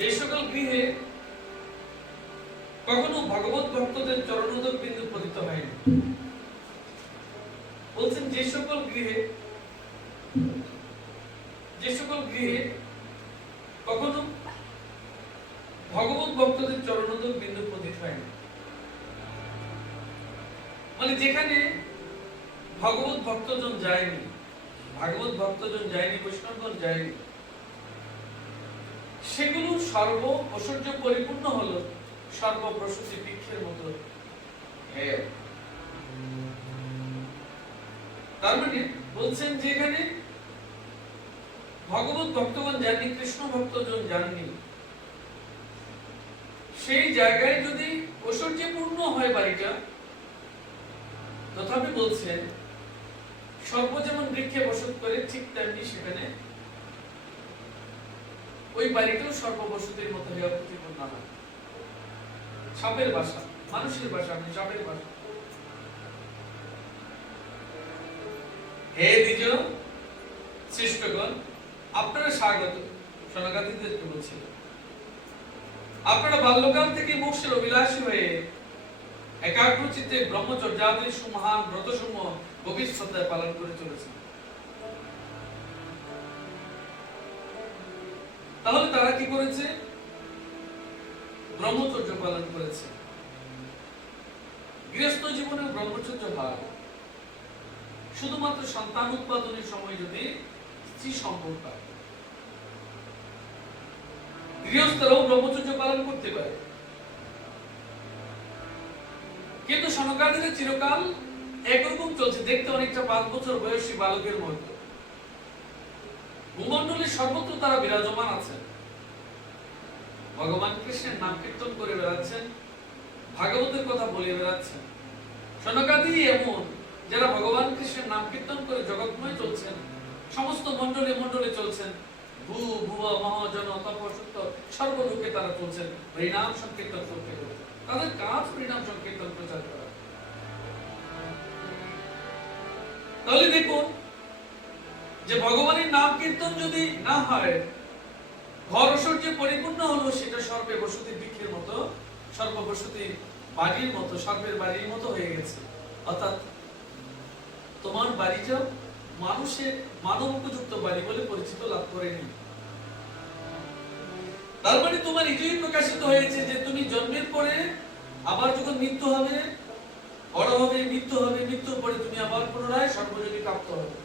যে সকল গৃহে কখনো ভগবত ভক্তদের চরণোদক বিন্দু পতিত হয়নি, বলছেন যে সকল গৃহে কখনো ভগবত ভক্তদের চরণোদক বিন্দু পতিত হয়নি, মানে যেখানে ভগবত ভক্তজন যায়নি, বৈষ্ণবগণ যায়নি, সেগুলো সর্ব ঐশ্বর্য পরিপূর্ণ হলো সর্বপ্রসূতি বৃক্ষের মতো। তার মানে বলছেন যেখানে ভগবত ভক্তগণ যাননি, কৃষ্ণ ভক্তজন যাননি, সেই জায়গায় যদি ঐশ্বর্যপূর্ণ হয় বাড়িটা, তথাপি বলছেন সর্প যেমন বৃক্ষে বসত করে, ঠিক তেমনি সেখানে ওই বাড়িটাও সর্ববসতির মতো হয়ে প্রতিপন্ন হয়। সাপের বাসা, মানুষের বাসা নেই, সাপের বাসা। হে দ্বিজ শ্রেষ্ঠগণ, আপনারা স্বাগত। সনকাদিদেরকে বলছিল, আপনারা বাল্যকাল থেকে মোক্ষের অভিলাষী হয়ে একাগ্রচিত্তে ব্রহ্মচর্যাদি সুমহান ব্রতসমূহ গভীর শ্রদ্ধায় পালন করে চলেছেন। তাহলে তারা কি করেছে? ব্রহ্মচর্য পালন করেছে। গৃহস্থ জীবনে ব্রহ্মচর্য ভাগ, শুধুমাত্র সন্তান উৎপাদনের সময় যদি স্ত্রী সম্পর্ক পায়, গৃহস্থরাও ব্রহ্মচর্য পালন করতে পারে, কিন্তু সনকাদিরা চিরকাল একরকম চলছে। দেখতে অনেকটা 5 বছর বয়সী বালকের মতো। ভূমণ্ডলের সর্বত্র তারা বিরাজমান আছেন, ভগবান কৃষ্ণের নাম কীর্তন করে বেড়াচ্ছেন, ভাগবতের কথা বলে বেড়াচ্ছেন, সনকাদি এমন যারা ভগবান কৃষ্ণের নাম কীর্তন করে জগৎময় চলছেন, সমস্ত মণ্ডলে মণ্ডলে চলছেন, ভূ ভুব মহাজন তপসুত্ত সর্বলোকে তারা চলছেন হরিনাম সংকীর্তন করতে করতে। তাদের কাজ হরিনাম সংকীর্তন প্রচার করা। তাহলে দেখুন যে ভগবানের নাম কীর্তন যদি না হয়, ঘর ঐশ্বর্যে পরিপূর্ণ হলো, সেটা সর্বে বসতি বৃক্ষের মতো, সর্ববসতি বাড়ির মতো, সর্বের বাড়ির মতো হয়ে গেছে। অর্থাৎ তোমার বাড়িটা মানুষের মানব উপযুক্ত বাড়ি বলে পরিচিত লাভ করেনি। তার মানে তোমার এটাই প্রকাশিত হয়েছে যে তুমি জন্মের পরে আবার যখন মৃত্যু হবে, বড় হবে, মৃত্যু হবে, মৃত্যুর পরে তুমি আবার পুনরায় সর্বযোগী প্রাপ্ত হবে।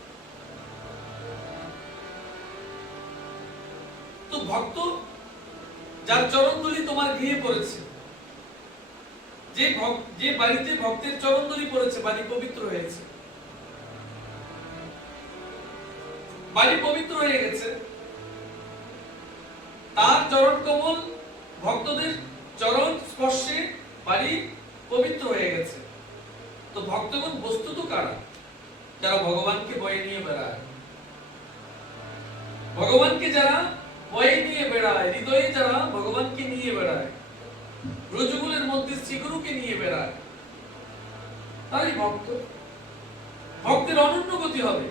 তো ভক্ত যার চরণধূলি তোমার গৃহে পড়েছে, যে বাড়িতে ভক্তের চরণধূলি পড়েছে, বাড়ি পবিত্র হয়েছে, বাড়ি পবিত্র হয়ে গেছে, তার চরণ কমল ভক্তদের চরণ স্পর্শে বাড়ি পবিত্র হয়ে গেছে। তো ভক্তগণ বস্তুত কারা? যারা ভগবানকে বয়ে নিয়ে বেড়ায়, ভগবানকে যারা বয়ে নিয়ে বেড়ায়, হৃদয়ে যারা ভগবানকে নিয়ে বেড়ায়, রজগুলের মধ্যে শ্রীগুরুকে নিয়ে বেড়ায়, তারই ভক্ত। ভক্তের অনন্য গতি হবে।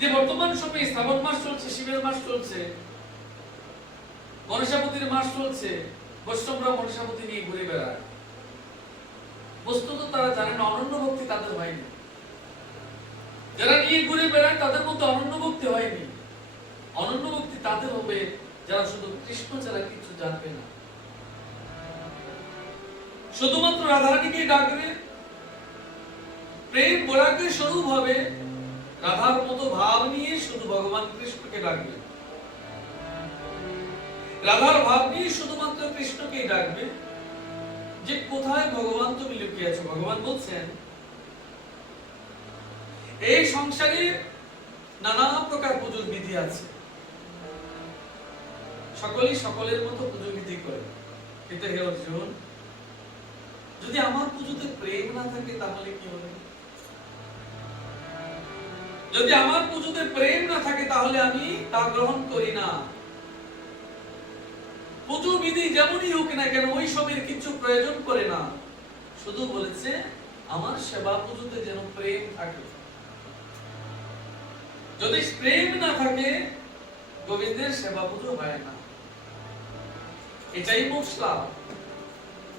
যে বর্তমান সময়ে শ্রাবণ মাস চলছে, শিবের মাস চলছে, মনসাপতির মাস চলছে, বৈষ্ণবরা মনসাপতি নিয়ে ঘুরে বেড়ায়, বস্তুত তারা জানেন অনন্য ভক্তি তাদের হয়নি। যারা নিয়ে ঘুরে বেড়ায় তাদের মধ্যে অনন্য ভক্তি হয়নি। অনন্য ভক্তি তাদের হবে যারা শুধু কৃষ্ণ ছাড়া কিছু জানবে না, শুধুমাত্র রাধারানীকে ডাকবে, প্রেম বৈরাগ্যের স্বরূপ হবে, রাধার মতো ভাব নিয়ে শুধু ভগবান কৃষ্ণকে ডাকবে, রাধার ভাব নিয়ে শুধুমাত্র কৃষ্ণকেই ডাকবে। যে কোথায় ভগবান তুমি লুকিয়ে আছো? ভগবান বলছেন এই সংসারে নানা প্রকার পুজোর বিধি আছে, সকলেই সকলের মতো পুজো বিধি করে, কিন্তু হে অর্জুন, যদি আমার পুজোতে প্রেম না থাকে তাহলে কি হবে? যদি আমার পুজোতে প্রেম না থাকে তাহলে আমি তা গ্রহণ করি না। পুজো বিধি যেমনই হোক না কেন ওই সবের কিছু প্রয়োজন করে না, শুধু বলেছে আমার সেবা পুজোতে যেন প্রেম থাকে। যদি প্রেম না থাকে গোবিন্দের সেবা পুজো হয় না। এটাই মশলা।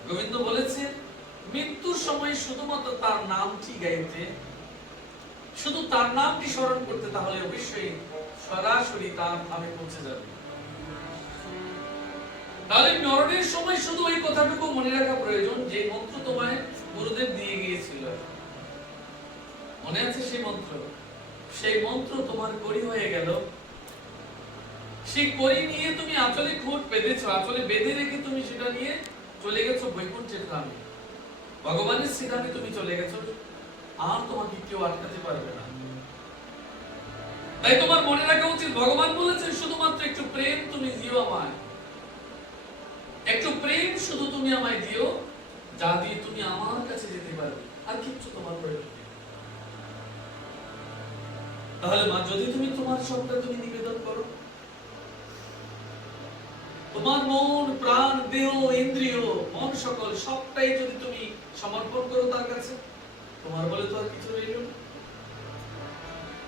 গোবিন্দ বলেছে মৃত্যুর সময় শুধুমাত্র তার নামটি গাইতে, শুধু তার নামটি স্মরণ করতে, তাহলে অবশ্যই সরাসরি তার ধামে পৌঁছে যাবে। তাহলে মরণের সময় শুধু এই কথাটুকু মনে রাখা প্রয়োজন, যে মন্ত্র তোমায় গুরুদেব দিয়ে গিয়েছিল, মনে আছে সেই মন্ত্র? সেই মন্ত্র তোমার করি হয়ে গেল, সেই করি নিয়ে তুমি আঁচলে খুঁট বেঁধেছো, আঁচলে বেঁধে রেখে তুমি সেটা নিয়ে চলে গেছো বৈকুণ্ঠের ধামে, ভগবানের শ্রীধামে তুমি চলে গেছো, আর তোমাকে কেউ আটকাতে পারবে না। তাই তোমার মনে রাখা উচিত ভগবান বলেছেন শুধুমাত্র একটু প্রেম তুমি দিও আমায়, একটু প্রেম শুধু তুমি আমায় দিও, যা দিয়ে তুমি আমার কাছে যেতে পারবে, আর কিচ্ছু তোমার প্রয়োজন নেই। তাহলে মা, যদি তুমি তোমার সবটা তুমি নিবেদন করো, তোমার মন প্রাণ দেহ ইন্দ্রিয় মন সকল সবটাই যদি তুমি সমর্পণ করো তার কাছে, তোমার বলে তো আর কিছু রইল না।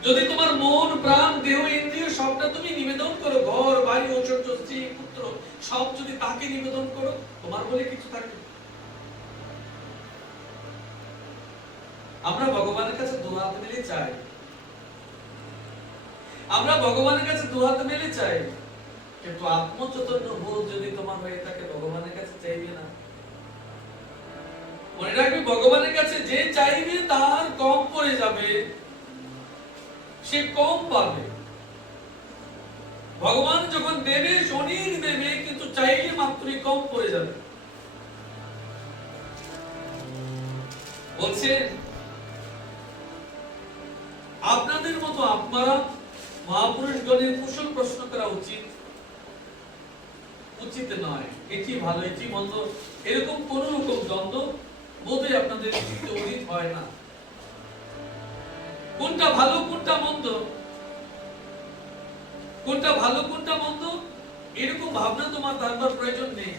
যদি তোমার মন প্রাণ দেহ ইন্দ্রিয় সবটা তুমি নিবেদন করো, ঘর বাড়ি ঐশ্বর্য স্ত্রী পুত্র সব যদি তাকে নিবেদন করো, তোমার বলে কিছু থাকে? আমরা ভগবানের কাছে দুহাত মেলে চাই, আমরা ভগবানের কাছে দুহাত মেলে চাই, কিন্তু আত্মচৈতন্য বোধ যদি তোমার হয়ে থাকে ভগবানের কাছে চাইবে না। মনে রাখবে ভগবানের কাছে যে চাইবে তার কম পড়ে যাবে, সে কম পাবে। ভগবান যখন দেবে অনেক দেবে, কিন্তু চাইলে মাত্রই কম পড়ে যাবে। বলছেন আপনাদের মতো আপনারা মহাপুরুষগণের কুশল প্রশ্ন করা উচিত, উচিত নয়। এটি ভালো এটি মন্দ এরকম কোন রকম দ্বন্দ্ব বোধহয় আপনাদের চিত্তে উদিত হয় না। কোনটা ভালো কোনটা মন্দ, কোনটা ভালো কোনটা মন্দ, এরকম ভাবনা তোমার জানবার প্রয়োজন নেই।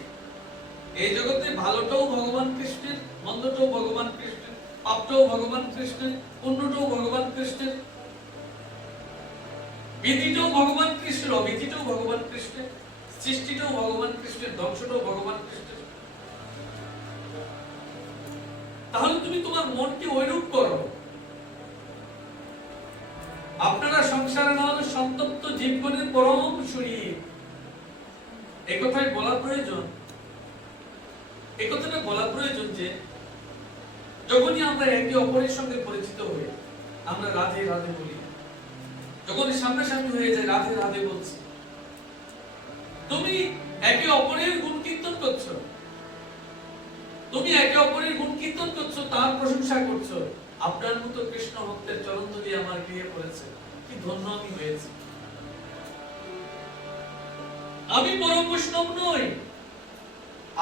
এই জগতে ভালোটাও ভগবান কৃষ্ণের, মন্দটাও ভগবান কৃষ্ণের, পাপটাও ভগবান কৃষ্ণের, পুণ্যটাও ভগবান কৃষ্ণের, বিধিটাও ভগবান কৃষ্ণের, অবিধিটাও ভগবান কৃষ্ণের, সৃষ্টিটাও ভগবান কৃষ্ণের, ধ্বংসটাও ভগবান কৃষ্ণের। তাহলে তুমি তোমার মনকে ঐরূপ করো। আপনারা সংসারে না হলে সন্তপ্ত জীবগণের পরম শরীর, এই কথাই বলা প্রয়োজন। এই কথাটা বলা প্রয়োজন যে যখনই আমরা একে অপরের সঙ্গে পরিচিত হই, আমরা রাধে রাধে বলি। যখন সামনাসামনি হয়ে যায়, রাধে রাধে বলছি। তুমি একে অপরের গুণ কীর্তন করছো, তুমি একে অপরের গুণ কীর্তন করছো, তার প্রশংসা করছো। আপনার মতো কৃষ্ণ ভক্তের চরণ ধুলি আমার গৃহে পড়েছে, কি ধন্য আমি হয়েছি। আমি পরম বৈষ্ণব নই,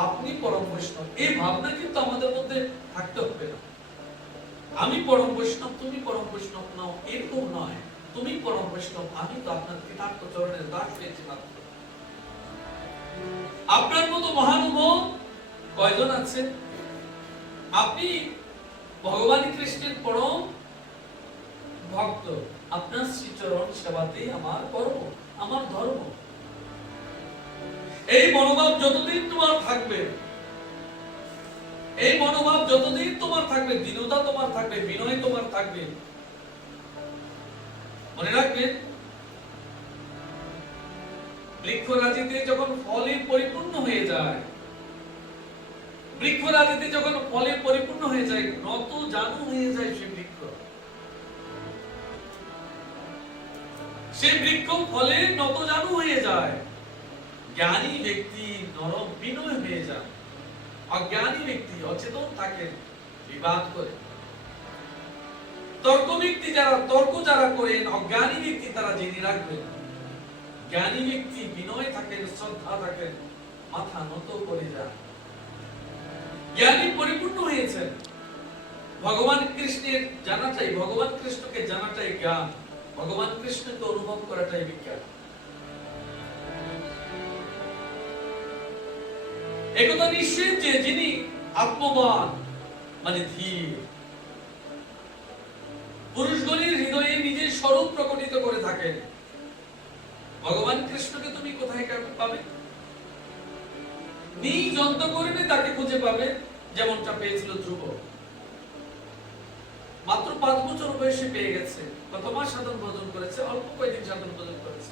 আপনি পরম বৈষ্ণব, এই ভাবনা কিন্তু আমাদের মধ্যে থাকতে হবে না। আমি পরম বৈষ্ণব, তুমি পরম বৈষ্ণব নাও, এরকম নয়। তুমি পরম বৈষ্ণব, আমি তো আপনার কৃতার্থ চরণের দাস হয়েছি মাত্র। আপনার মতো মহানুভব কয়জন আছে? আপনি ভগবান কৃষ্ণের পরম ভক্ত, আপনার শ্রীচরণ সেবাতেই আমার কর্ম, আমার ধর্ম। এই মনোভাব যতদিন তোমার থাকবে, এই মনোভাব যতদিন তোমার থাকবে, দীনতা তোমার থাকবে, বিনয় তোমার থাকবে, মনে রাখবেন বৃক্ষরাজিতে যখন ফলে পরিপূর্ণ হয়ে যায়, বৃক্ষরাজিতে যখন ফলে পরিপূর্ণ হয়ে যায়, নত জানু হয়ে যায় সেই বৃক্ষ। সেই বৃক্ষ ফলে নত জানু হয়ে যায়। জ্ঞানী ব্যক্তি নরম বিনয় হয়ে যান, অজ্ঞানী ব্যক্তি অচেতন থাকেন, বিবাদ করে। তর্ক ব্যক্তি যারা তর্ক যারা করেন, অজ্ঞানী ব্যক্তি তারা জেনে রাখবেন। জ্ঞানী ব্যক্তি বিনয় থাকেন, শ্রদ্ধা থাকেন, মাথা নত করে যান। জ্ঞানী পরিপূর্ণ হয়েছেন। ভগবান কৃষ্ণের জানাটাই, ভগবান কৃষ্ণকে জানাটাই জ্ঞান, ভগবান কৃষ্ণকে অনুভব করাটাই বিজ্ঞান। একথা নিশ্চিত যে যিনি আত্মবান মানে ধীর, পুরুষগণের হৃদয়ে নিজের স্বরূপ প্রকটিত করে থাকেন। ভগবান কৃষ্ণকে তুমি কোথায় পাবে? নিজ অন্তঃকরণে তাকে খুঁজে পাবে, যেমনটা পেয়েছিল ধ্রুব। মাত্র 5 বছর বয়সে পেয়ে গেছে। কত মাস সাধন ভজন করেছে? অল্প কয়েকদিন সাধন ভজন করেছে,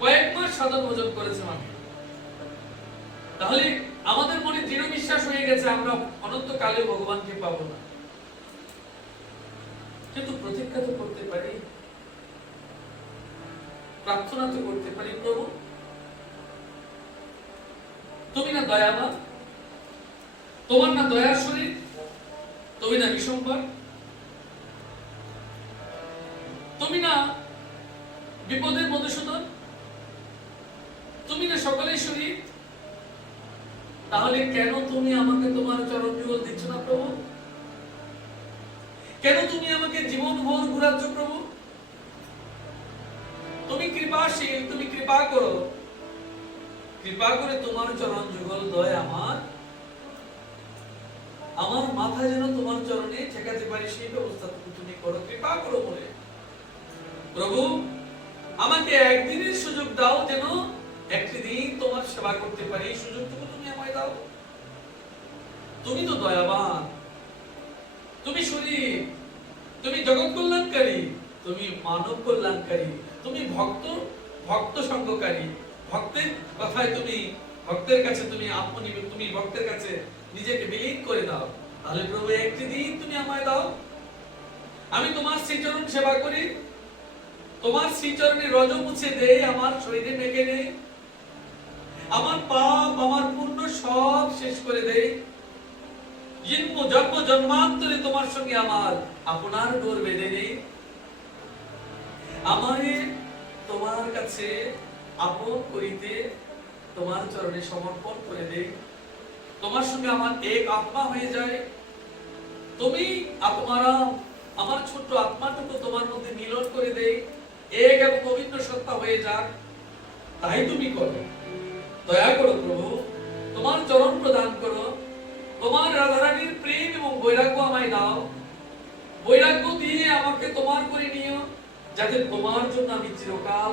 কয়েক মাস সাধন ভজন করেছে মানে। তাহলে আমাদের মনে দৃঢ় বিশ্বাস হয়ে গেছে আমরা অনন্তকালে ভগবানকে পাবো না, কিন্তু প্রতীক্ষা তো করতে পারি, প্রার্থনা তো করতে পারি, প্রভু তুমি না দয়াবান, তোমার না দয়ার শরীর, তুমি না বিশম্বর, তুমি না বিপদের মধুসূদন, তুমি না সকলের শরীর, তাহলে কেন তুমি আমাকে তোমার চরণ যুগল দিচ্ছ না প্রভু? কেন তুমি আমাকে জীবন ভর ঘুরাচ্ছ প্রভু? তুমি কৃপাশীল, তুমি কৃপা করো, কৃপা করে তোমার চরণ যুগল দয় আমার মাথা যেন তোমার চরণে ঠেকাতে পারি, সেই ব্যবস্থা তুমি করো, কৃপা করো বলে। প্রভু আমাকে একদিনের সুযোগ দাও, যেন একটি দিন তোমার সেবা করতে পারি, এই সুযোগটুকু তুমি আমায় দাও। তুমি তো দয়াবান, তুমি শরীর, তুমি জগৎ কল্যাণকারী, তুমি মানব কল্যাণকারী, তুমি ভক্ত সঙ্গকারী। ভক্তের কথায় তুমি, ভক্তের কাছে তুমি আত্মনিবেদন, তুমি ভক্তের কাছে নিজেকে বিলীন করে দাও। তাহলে প্রভু একটি দিন তুমি আমায় দাও, আমি তোমার শ্রীচরণ সেবা করি, তোমার শ্রীচরণে রজ মুছে দেই, আমার শরীরে মেখে নেই, আমার পাপ আমার পুণ্য সব শেষ করে দেই, জন্ম জন্মান্তরে তোমার সঙ্গে আমার আপনার ডোর বেঁধে নেই, আমায় তোমার কাছে আপন করিতে তোমার চরণে সমর্পণ করে দেই। তোমার সঙ্গে আমার এক আত্মা হয়ে যায়, তুমি আত্মারা আমার ছোট্ট আত্মাটুকু তোমার মধ্যে মিলন করে দেই, এক এবং অভিন্ন সত্তা হয়ে যাক, তাই তুমি করো। দয়া করো প্রভু, তোমার চরণ প্রদান করো, তোমার রাধারানীর প্রেম এবং বৈরাগ্য আমায় দাও, বৈরাগ্য দিয়ে আমাকে তোমার করে নিও, যাতে তোমার জন্য আমি চিরকাল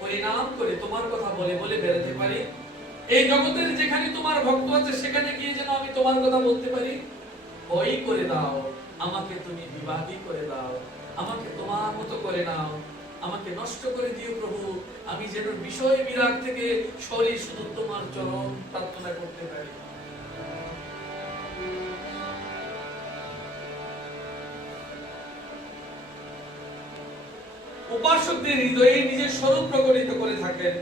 পরিণাম করে তোমার কথা বলে বলে বেড়াতে পারি। এই জগতের যেখানে তোমার ভক্ত আছে সেখানে গিয়ে যেন আমি তোমার কথা বলতে পারি। ওই করে দাও, আমাকে তুমি বিবাদী করে দাও, আমাকে তোমার মতো করে নাও, আমাকে নষ্ট করে দিও প্রভু, আমি যেন বিষয় বিরাগ থেকে সরে শুধু তোমার চরণ প্রার্থনা করতে পারি। উপাসকদের হৃদয়ে নিজের স্বরূপ প্রকটিত করে থাকেন,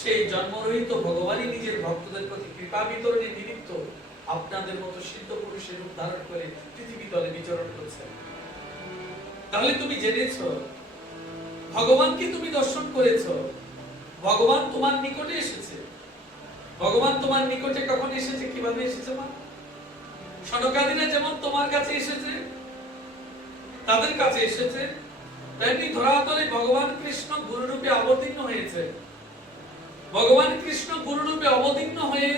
সেই জন্মরহিত ভগবানই নিজের ভক্তদের প্রতি কৃপা বিতরণে নিমিত্ত আপনাদের মতো সিদ্ধ পুরুষের রূপ ধারণ করে পৃথিবী তলে বিচরণ করছেন। তাহলে তুমি জেনেছো, ভগবানকে তুমি দর্শন করেছো, ভগবান তোমার নিকটে এসেছে। ভগবান তোমার নিকটে কখন এসেছে, কিভাবে এসেছে? মা, সনকাদিনা যেমন তোমার কাছে এসেছে, তাদের কাছে এসেছে, তেমনি ধরাতলে ভগবান কৃষ্ণ গুরুরূপে অবতীর্ণ হয়েছে। ভগবান কৃষ্ণ গুরুরূপে অবতীর্ণ হয়ে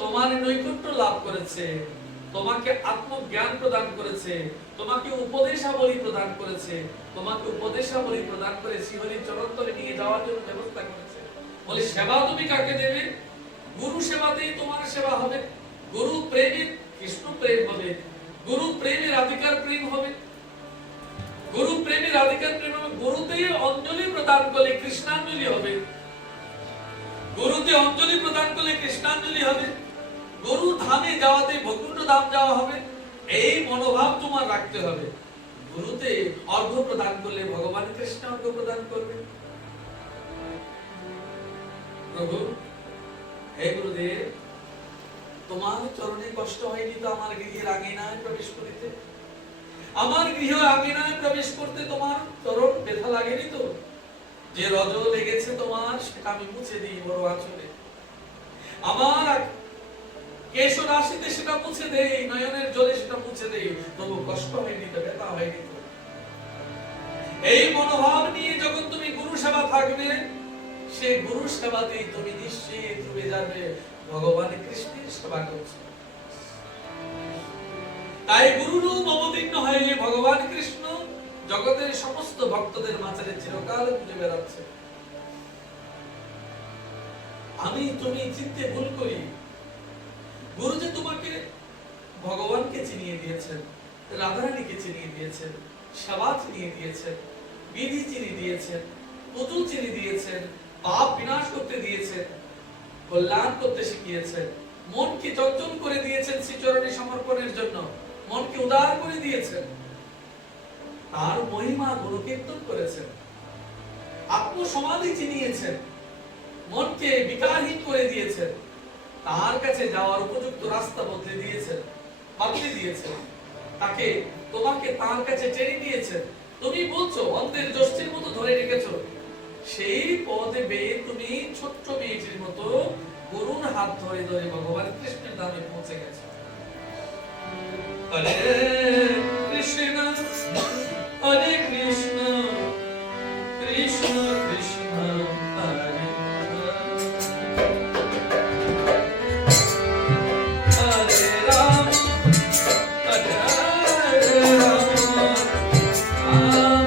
তোমার নৈকট্য লাভ করেছে, তোমাকে আত্মজ্ঞান প্রদান করেছে, তোমাকে উপদেশাবলী প্রদান করেছে, তোমাকে উপদেশাবলী প্রদান করে শ্রীহরির চরণতলে নিয়ে যাওয়ার জন্য ব্যবস্থা করেছে। বলে সেবা তুমি কাকে দেবে? গুরু সেবাতেই তোমার সেবা হবে। গুরু প্রেমে কৃষ্ণ প্রেম হবে, গুরু প্রেমে রাধিকার প্রেম হবে, গুরু প্রেমে রাধিকার প্রেম হবে। গুরুতে অঞ্জলি প্রদান করলে কৃষ্ণাঞ্জলি হবে, গুরুতে অঞ্জলি প্রদান করলে কৃষ্ণাঞ্জলি হবে, গুরু ধামে যাওয়াতে বৈকুণ্ঠ ধাম যাওয়া হবে। এই মনোভাব তোমার রাখতে হবে। গুরুতে অর্ঘ্য প্রদান করলে ভগবান কৃষ্ণ অর্ঘ্য প্রদান করবে। প্রভু, হে গুরুদেব, তোমার চরণে কষ্ট হয়নি তো আমার গৃহের আঙিনায় প্রবেশ করিতে? আমার গৃহ আঙিনায় প্রবেশ করতে তোমার চরণ ব্যথা লাগেনি তো? যে রজ লেগেছে তোমার, সেটা আমি মুছে দিই বড় আঁচলে। আমার কেশ রাশিতে সেটা মুছে দেই, নয়নের জলে সেটা মুছে দেই, তবু কষ্ট হয়নি তো, ব্যথা হয়নি তো? এই মনোভাব নিয়ে যখন তুমি গুরু সেবা থাকবে, সেই গুরু সেবাতেই তুমি নিশ্চিত ডুবে যাবে ভগবান কৃষ্ণের সেবা করছো। তাই গুরুরূপ অবতীর্ণ হয়ে ভগবান কৃষ্ণ জগতের সমস্ত ভক্তদের মাঝে চিরকাল ঘুরে বেড়াচ্ছে। আমি তুমি চিনতে ভুল করি, গুরু যে তোমাকে ভগবানকে চিনিয়ে দিয়েছেন, রাধারানীকে চিনিয়ে দিয়েছেন, সেবা চিনিয়ে দিয়েছেন, বিধি চিনিয়ে দিয়েছেন, পুজো চিনিয়ে দিয়েছেন, পাপ বিনাশ করতে দিয়েছেন, কল্যাণ করতে শিখিয়েছেন, মনকে চঞ্চল করে দিয়েছেন শ্রীচরণে সমর্পণের জন্য, মনকে উদার করে দিয়েছেন, তার মহিমা গুরু কীর্তন করেছেন, আত্মসমাধি চিনিয়েছেন, মনকে বিকারহীন করে দিয়েছেন, তার কাছে যাওয়ার উপযুক্ত রাস্তা বদলে দিয়েছেন, বাতলে দিয়েছেন, তাকে তোমাকে তার কাছে টেনে দিয়েছেন। তুমি বলছো অন্তের জ্যোষ্ঠীর মতো ধরে রেখেছো, সেই পদে বেয়ে তুমি ছোট্ট মেয়েটির মতো গুরুর হাত ধরে ধরে ভগবান কৃষ্ণের ধামে পৌঁছে গেছো। হরে কৃষ্ণ হরে কৃষ্ণ কৃষ্ণ কৃষ্ণ হরে হরে রাম হরে রাম রাম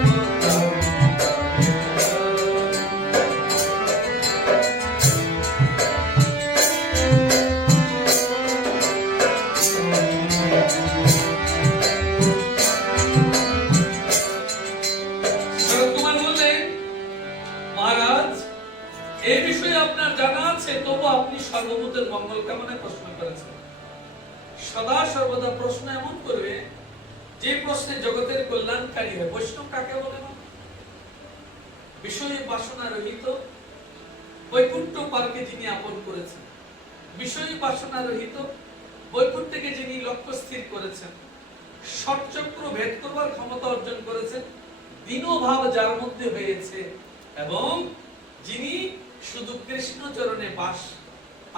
সর্বভূতের মঙ্গল কামনায় প্রশ্ন করেছেন। সদা সর্বদা প্রশ্ন এমন করবে যে প্রশ্নে জগতের কল্যাণকারী হয়। বৈষ্ণব কাকে বলে? বিষয় বাসনা রহিত, বৈকুণ্ঠ পার্কে যিনি আপন করেছেন, বিষয় বাসনা রহিত, বৈকুণ্ঠকে যিনি লক্ষ্য স্থির করেছেন, ষটচক্র ভেদ করবার ক্ষমতা অর্জন করেছেন, দীনভাব যার মধ্যে হয়েছে, এবং যিনি শুধু কৃষ্ণ চরণে বাস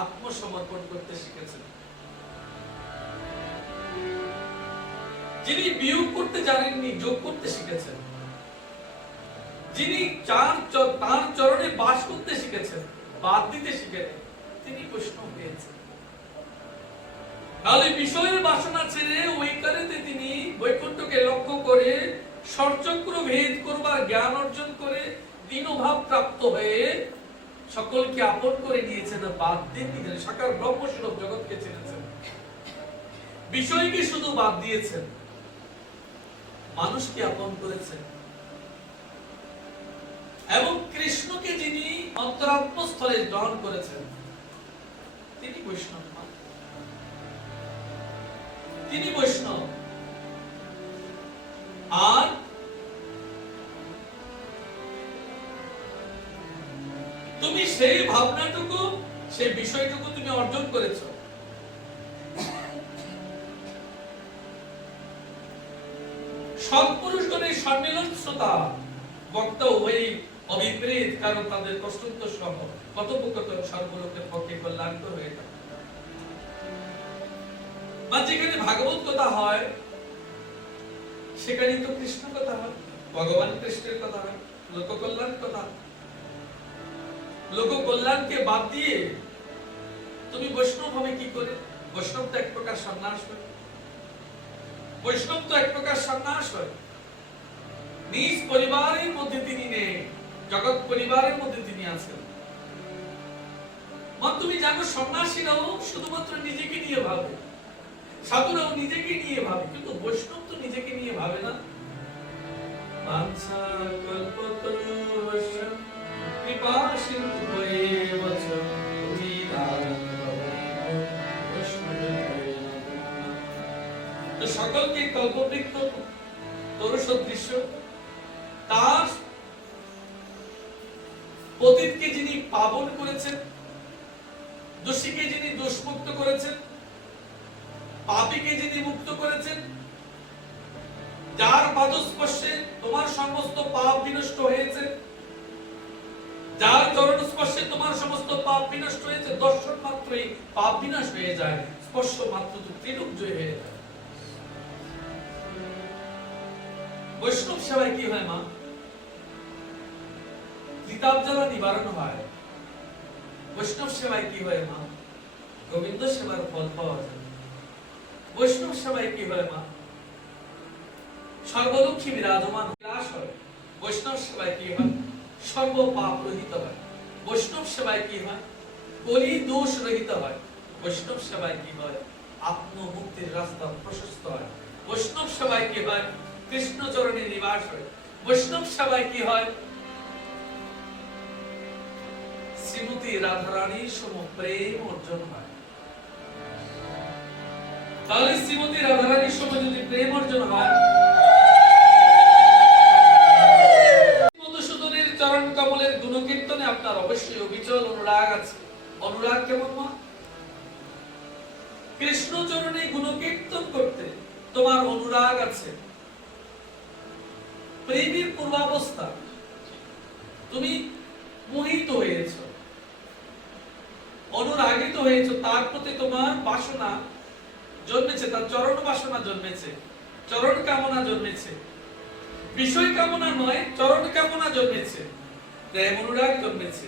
আত্মসমর্পণ করতে শিখেছেন, যিনি বিয়োগ করতে জানেননি যোগ করতে শিখেছেন, যিনি তার চরণে বাস করতে শিখেছেন, বাদ দিতে শিখেন, তিনি বৈষ্ণব হয়েছেন। তাহলে বিষয়ের বাসনা ছেড়ে ওইকারেতে তিনি বৈকুণ্ঠকে লক্ষ্য করে ষড়চক্র ভেদ করবার জ্ঞান অর্জন করে দীনভাব প্রাপ্ত হয়ে সকলকে আপন করে নিয়েছেন, বাদ দিয়ে দিলেন, সাকার ব্রহ্মস্বরূপ জগৎকে চিনেছেন, বিষয়কে শুধু বাদ দিয়েছেন, মানুষকে আপন করেছেন। এবং কৃষ্ণকে যিনি অন্তরাত্মস্থলে গ্রহণ করেছেন, তিনি বৈষ্ণব, তিনি বৈষ্ণব। আর তুমি সেই ভাবনাটুকু, সেই বিষয়টুকু তুমি অর্জন করেছো। সৎপুরুষগণের সম্মেলন শ্রোতা বক্তা উভয়ই অবিপরীত, কারণ তাদের কষ্টন্ত সহ কথোপকথন সর্বলোকের পক্ষে কল্যাণকর হয়ে থাকে। বা যেখানে ভাগবত কথা হয় সেখানে তো কৃষ্ণ কথা হয়, ভগবান কৃষ্ণের কথা হয়, লোক কল্যাণ কথা। লোক কল্যাণকে বাদ দিয়ে তুমি বৈষ্ণব হবে কি করে? বৈষ্ণব তো এক প্রকার সন্ন্যাস হয়, বৈষ্ণব তো এক প্রকার সন্ন্যাস হয়। নিজ পরিবারের মধ্যে তিনি নেই, জগৎ পরিবারের মধ্যে তিনি আছেন। তুমি জানো সন্ন্যাসীরাও শুধুমাত্র নিজেকে নিয়ে ভাবে, সাধুরাও নিজেকে নিয়ে ভাবে, কিন্তু বৈষ্ণব তো নিজেকে নিয়ে ভাবে না। সকলকে কল্পবৃক্ষ তরু সদৃশ্য, তার পতিতকে যিনি পাবন করেছেন, দোষীকে যিনি দোষমুক্ত করেছেন, পাপীকে যিনি মুক্ত করেছেন, যার পাদস্পর্শে তোমার সমস্ত পাপ বিনষ্ট হয়েছে, যার চরণ স্পর্শে তোমার সমস্ত পাপ বিনষ্ট হয়েছে। দর্শন মাত্রই পাপ বিনাশ হয়ে যায়, স্পর্শ মাত্র তো ত্রিলোক জয় হয়ে যায়। বৈষ্ণব সেবায় কি হয় মা? ত্রিতাপ জ্বালা নিবারণ হয়। বৈষ্ণব সেবায় কি হয় মা? গোবিন্দ সেবার ফল পাওয়া যায়। বৈষ্ণব সেবায় কি হয় মা? সর্বলক্ষ্মী বিরাজমান বিলাস হয়। বৈষ্ণব সেবায় কি হয়? সর্ব পাপ রহিত হয়। বৈষ্ণব সেবায় কি হয়? কলি দোষ রহিত হয়। বৈষ্ণব সেবায় কি হয়? আত্মমুক্তির রাস্তা প্রশস্ত হয়। বৈষ্ণব সেবায় কি হয়? কৃষ্ণ চরণে নিবাস হয়। বৈষ্ণব সেবায় কি হয়? শ্রীমতী রাধারানীর সম প্রেম অর্জন হয়। তাহলে শ্রীমতী রাধারানীর সম যদি প্রেম অর্জন হয়, মধুসূদনের চরণ কমলের গুণকীর্তনে আপনার অবশ্যই অবিচল অনুরাগ আছে। অনুরাগ কেমন মা? কৃষ্ণ চরণে গুণকীর্তন করতে তোমার অনুরাগ আছে। প্রেমের পূর্বাবস্থা, তুমি মোহিত হয়েছ, অনুরাগিত হয়েছ, তার প্রতি তোমার বাসনা জন্মেছে, তার চরণ বাসনা জন্মেছে, চরণ কামনা জন্মেছে। বিষয় কামনা নয়, চরণ কামনা জন্মেছে, প্রেম অনুরাগ জন্মেছে।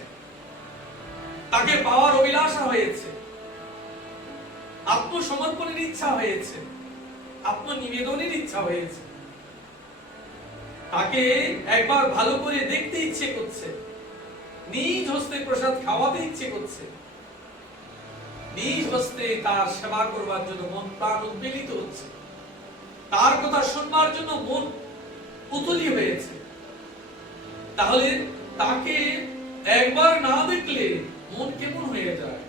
তাকে পাওয়ার অভিলাষা হয়েছে, আত্মসমর্পণের ইচ্ছা হয়েছে, আত্মনিবেদনের ইচ্ছা হয়েছে। তাকে একবার ভালো করে দেখতে ইচ্ছে করছে, নিজ হস্তে প্রসাদ খাওয়াতে ইচ্ছে করছে, নিজ হস্তে তার সেবা করবার জন্য মন প্রাণ উদ্বেলিত হচ্ছে, তার কথা শুনবার জন্য মন উতলি হয়েছে। তাহলে তাকে একবার না দেখলে মন কেমন হয়ে যায়?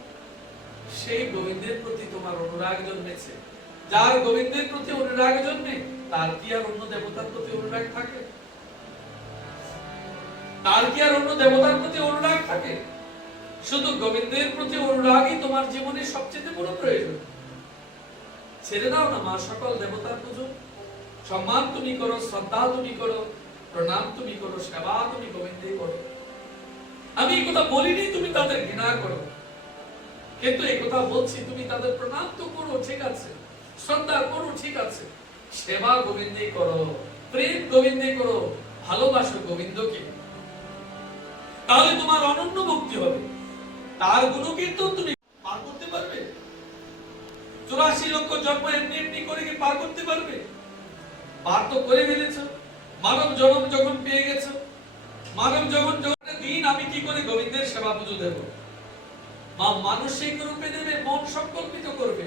সেই গোবিন্দের প্রতি তোমার অনুরাগ জন্মেছে। যার গোবিন্দের প্রতি অনুরাগ জন্মে, তার কি আর অন্য দেবতার প্রতি অনুরাগ থাকে? তার কি আর অন্য দেবতার প্রতি অনুরাগ থাকে? শুধু গোবিন্দের প্রতি অনুরাগই তোমার জীবনের সবচেয়ে বড় প্রয়োজন। ছেড়ে দাও না মা সকল দেবতার পুজো। সম্মান তুমি করো, শ্রদ্ধা তুমি করো, প্রণাম তুমি করো, সেবা তুমি গোবিন্দের করো। আমি এই কথা বলিনি তুমি তাদের ঘৃণা করো। কিন্তু এই কথা বলছি, তুমি তাদের প্রণাম তো করো, ঠিক আছে, শ্রদ্ধা করো, ঠিক আছে, সেবা গোবিন্দে করো, প্রেম গোবিন্দে করো, ভালোবাসো গোবিন্দকে, তাহলে তোমার অনন্য ভক্তি হবে। তার গুণকীর্তন তুমি পার করতে পারবে? 84 লক্ষ জন্ম এমনি এমনি করে কি পার করতে পারবে? পার তো করে ফেলেছো। মানব জন্ম যখন পেয়ে গেছো, মানব যখন দিন আমি কি করে গোবিন্দের সেবা পুজো দেব? মা মানসিক রূপে দেবে, মন সংকল্পিত করবে,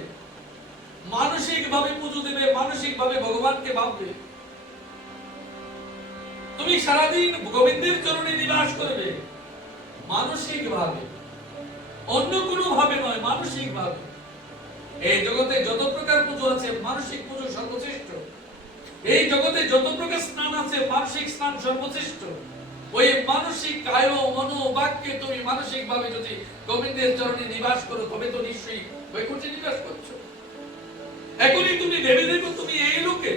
মানসিক ভাবে পুজো দেবে, মানসিক ভাবে ভগবানকে ভাববে। তুমি সারাদিন গোবিন্দের চরণে নিবাস করবে মানসিক ভাবে, অন্য কোনো ভাবে নয়, মানসিক ভাবে। এই জগতে যত প্রকার পুজো আছে, মানসিক পুজো সর্বশ্রেষ্ঠ। এই জগতে যত প্রকার স্নান আছে, মানসিক স্নান সর্বশ্রেষ্ঠ। ওই মানসিক কায় মনো বাক্যে তুমি মানসিক ভাবে যদি গোবিন্দের চরণে নিবাস করো, তবে তো নিশ্চয়ই বৈকুণ্ঠে নিবাস করছো। এখনই তুমি ভেবে দেখো, তুমি এই লোকে,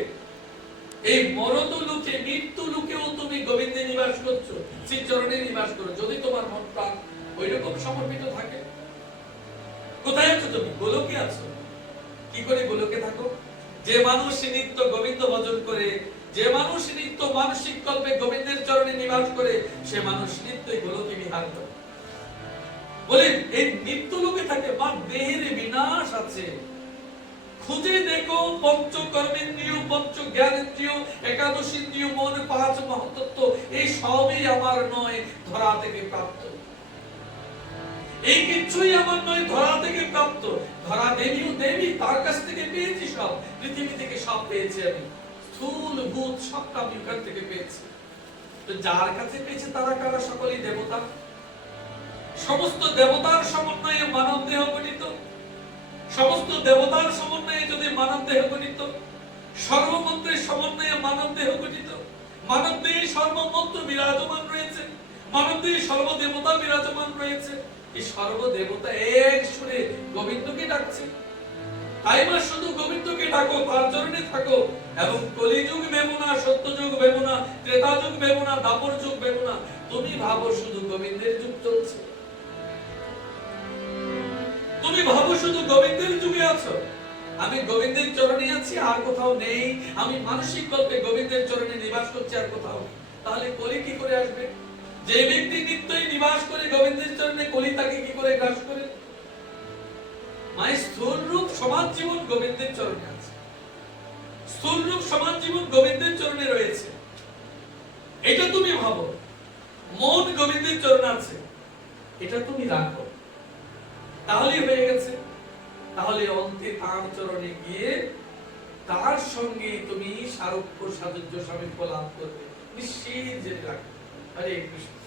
এই মরত লোকে, মৃত্যু লোকেও তুমি গোবিন্দে নিবাস করছো, শ্রী চরণে নিবাস করো, যদি তোমার মন প্রাণ ওই রকম সমর্পিত থাকে। কোথায় আছো তুমি? গোলকে আছো। কি করে গোলকে থাকো? যে মানুষ নিত্য গোবিন্দ ভজন করে, যে মানুষ নিত্য মানসিক কল্পে গোবিন্দের চরণে নিবাস করে, সে মানুষ নিত্যই গোলকে বিহার করে। বলে এই নিত্য লোকে থাকে, বা দেহের বিনাশ আছে। খুঁজে দেখো, পঞ্চ কর্মেন্দ্রিয়, পঞ্চ জ্ঞানেন্দ্রিয়, একাদশ ইন্দ্রিয়, মন, 5 মহাতত্ত্ব, এই সবই আমার নয়, ধরা থেকে প্রাপ্ত। এই কিছুই আমার নয়, ধরা থেকে প্রাপ্ত। ধরা দেবীও দেবী, তার কাছ থেকে পেয়েছি সব, পৃথিবী থেকে সব পেয়েছি আমি, স্থূল ভূত সবটা আমি ওখান থেকে পেয়েছি। তো যার কাছে পেয়েছে তারা কারা? সকলেই দেবতা। সমস্ত দেবতার সমন্বয়ে মানব দেহ গঠিত। সমস্ত দেবতার সমন্বয়ে যদি মানব দেহ গঠিত, সর্বমন্ত্রের সমন্বয়ে মানব দেহ গঠিত, মানব দেহে সর্বমন্ত্র বিরাজমান রয়েছে, মানব দেহে সর্বদেবতা বিরাজমান রয়েছে। এই সর্বদেবতা এক সুরে গোবিন্দকে ডাকছে। তাই মা শুধু গোবিন্দকে ডাকো, তার চরণে থাকো, এবং কলিযুগ ভেবো না, সত্যযুগ ভেবো না, ত্রেতা যুগ ভেবো না, দাপর যুগ ভেবো না। তুমি ভাবো শুধু গোবিন্দের যুগ চলছে, তুমি ভাবো শুধু গোবিন্দের যুগে আছো। আমি গোবিন্দের চরণে আছি, আর কোথাও নেই। আমি মানসিক কল্পে গোবিন্দের চরণে নিবাস করছি, আর কোথাও নেই। তাহলে কলি কি করে আসবে? যে ব্যক্তি নিত্যই নিবাস করে গোবিন্দের চরণে, কলি তাকে কি করে গ্রাস করে? মায়ের স্থূল রূপ সমাজ জীবন গোবিন্দের চরণে আছে, স্থূল রূপ সমাজ জীবন গোবিন্দের চরণে রয়েছে। এটা তুমি ভাবো। মন গোবিন্দের চরণে আছে, এটা তুমি রাখো, তাহলেই হয়ে গেছে। তাহলে অন্তে তার চরণে গিয়ে তার সঙ্গে তুমি সারূপ্য সাযুজ্য সামীপ্য লাভ করবে, নিশ্চিত জেনে রাখো। হরে কৃষ্ণ।